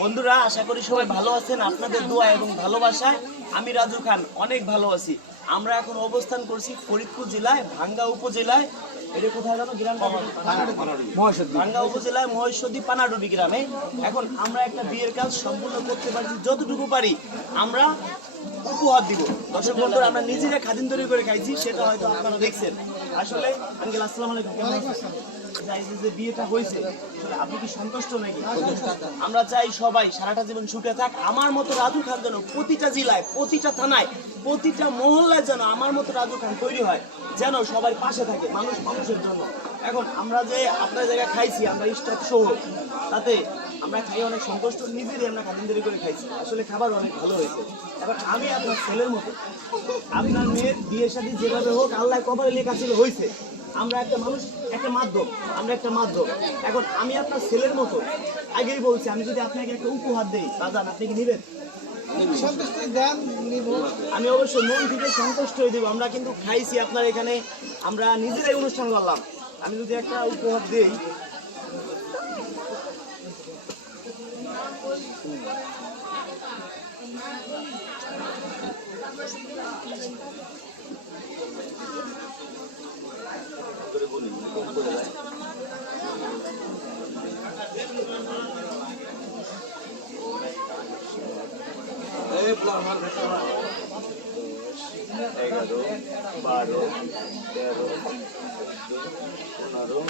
বন্ধুরা, আশা করি সবাই ভালো আছেন, আপনাদের দোয়া এবং ভালোবাসায় আমি রাজু খান, অনেক ভালো আছি। আমরা এখন অবস্থান করছি ফরিদপুর জেলায়, ভাঙ্গা উপজেলায়। এটা কোথায় জানো, গ্রাম ভাঙ্গা উপজেলায় মহেশ্বরী পানাডুবি গ্রামে। এখন আমরা একটা বিয়ের কাজ সম্পূর্ণ করতে পারছি, যতটুকু পারি। আমরা উপহার দিব। দর্শক বন্ধুরা, আমরা নিজেরা খাদিন তৈরি করে খাইছি, সেটা হয়তো আপনারা দেখছেন। আসলে, আঙ্কেল, আসসালাম আলাইকুম যে বিয়েটা হয়েছে আপনি কি সন্তুষ্ট নাকি? আমরা চাই সবাই সারাটা জীবন ছুটে থাক। আমার মতো রাজু খান যেন প্রতিটা জেলায়, প্রতিটা থানায়, প্রতিটা মহল্লায় যেন আমার মতো রাজু খান তৈরি হয়, যেন সবাই পাশে থাকে, মানুষ মানুষের জন্য। এখন আমরা যে আপনার জায়গায় খাইছি আমরা স্টক সহ তাতে আমরা খাই অনেক সন্তুষ্ট নিজেরই আমরা খাদিনদারি করে খাইছি। আসলে খাবার অনেক ভালো হয়েছে। এবার আমি আপনার ছেলের মতো আপনার মেয়ের বিয়ে শাদী যেভাবে হোক আল্লাহ কবরে লেখা ছিল হয়েছে আমরা একটা মানুষ একটা মাধ্যম আমরা একটা মাধ্যম। এখন আমি আপনার ছেলের মতো আগেই বলছি আমি যদি আপনাকে একটা উপহার দিই বাজান আপনি কি নেবেন? সন্তুষ্ট দেন নিব। আমি অবশ্যই মন থেকে সন্তুষ্ট হয়ে দেবো। আমরা কিন্তু খাইছি আপনার এখানে আমরা নিজেরাই অনুষ্ঠান করলাম। আমি যদি একটা উপহার দেই এগারো বারো তেরো পনেরো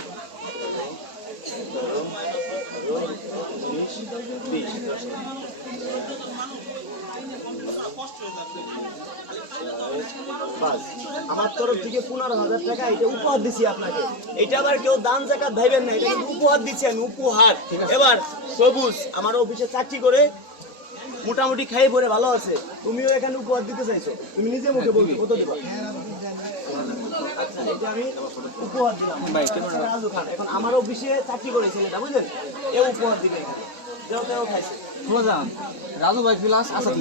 সতেরো আঠারো উনিশ বিশ আমার তরফ থেকে পনেরো হাজার টাকা এটা উপহার দিছি আপনাকে। এটা আবার কেউ দান জাকাত ভাইবেন না এটা কিন্তু উপহার দিচ্ছেন উপহার। এবার সবুজ আমার অফিসে চাকরি করে মোটামুটি খাই পরে ভালো আছে। তুমিও এখানে উপহার দিতে চাইছো। তুমি নিজে মুখে বলবে কত দেবা? আচ্ছা এটা আমি উপহার দিলাম। রাজু খান এখন আমার অফিসে চাকরি করে ছেলেটা বুঝলেন? এ উপহার দিবে প্রধান রাজু ভাই প্লাস আসাদ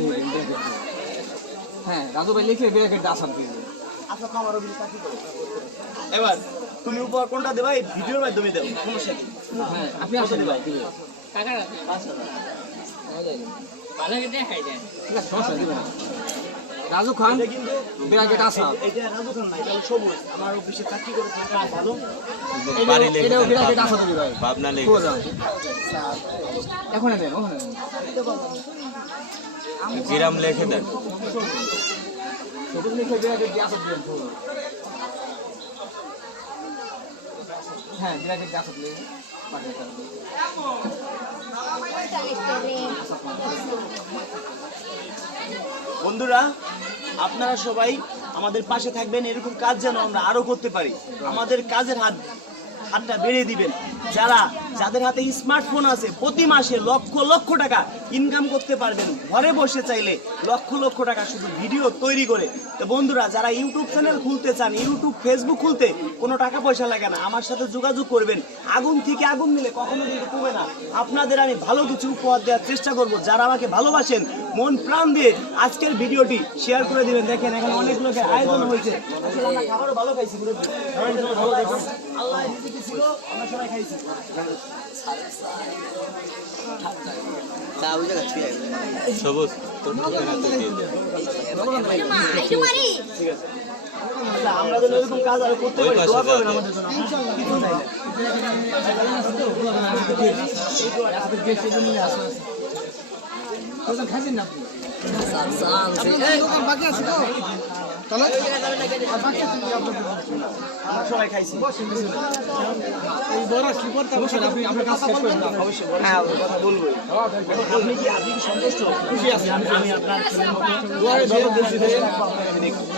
হ্যাঁ রাজু ভাই লিখে ব্যাকেট আসাদ আচ্ছা আমার অফিসে চাকরি করে। এবার তুমি উপহার কোনটা দেবা? এই ভিডিওর মাধ্যমে দেবো। সমস্যা কি হ্যাঁ আপনি ভাই পাঁচ হাজার। রাজু খান ব্যাকেট আসাদ এটা রাজু খান না এটা সবুজ। আমার অফিসে চাকরি করে ভালো। এটাও- এটাও ব্যাকেট আসাদ ভাই। ভাবনা লেগে এখন দেন ওখানে দেন। লেখে দেন। সবুজ লিখে হ্যাঁ দিয়ে আসাদ লিখে বন্ধুরা, আপনারা সবাই আমাদের পাশে থাকবেন, এরকম কাজ যেন আমরা আরও করতে পারি। আমাদের কাজের হাত, হাতটা বেড়ে দিবেন। যারা, যাদের হাতে স্মার্টফোন আছে, প্রতি মাসে লক্ষ লক্ষ টাকা ইনকাম করতে পারবেন। ঘরে বসে চাইলে লক্ষ লক্ষ টাকা শুধু ভিডিও তৈরি করে। তো বন্ধুরা, যারা ইউটিউব চ্যানেল খুলতে চান, ইউটিউব ফেসবুক খুলতে কোনো টাকা পয়সা লাগে না, আমার সাথে যোগাযোগ করবেন। আগুন থেকে আগুন নিলে কখনো কিন্তু কমে না। আপনাদের আমি ভালো কিছু উপহার দেওয়ার চেষ্টা করব। যারা আমাকে ভালোবাসেন, মন প্রাণ দিয়ে আজকের ভিডিওটি শেয়ার করে দিবেন। দেখেন, এখানে অনেক লোকের আয়োজন হয়েছে। আল্লাহ ছিল, আমরা সবাই খাইছি। সবুজ তোর ঠিকানা তো দিয়ে দে ঠিক আছে। আচ্ছা, আমরা যেন এরকম কাজ আরও করতে পারি দোয়া করবেন আমাদের জন্য। কিছু চাই খাইছেন না বাকি আছে তো তাহলে বাকি আছে নাকি আপনার দোকান? আমরা সবাই খাইছি। এই বড় স্লিপারটা অবশ্যই আপনি আপনার কাজ শেষ করেন অবশ্যই হ্যাঁ কথা বলব। আপনি কি আপনি সন্তুষ্ট? খুশি আছি। আমি আমি আপনার ছেলের মতো যতদিন বেঁচে থাকি,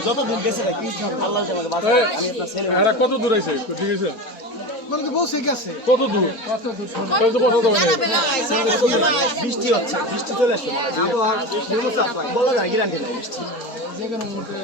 যতদিন থাকি আল্লাহ যে আমাকে আমি আপনার ছেলে এরা কত দূর আছে ঠিক আছে? মানে তো বসে গেছে কত দূর? তাহলে তো বসা যাবে না। বৃষ্টি হচ্ছে বৃষ্টি চলে আসছে। বলা যায় গ্যারান্টি নাই বৃষ্টি যে কোনো মুহূর্তে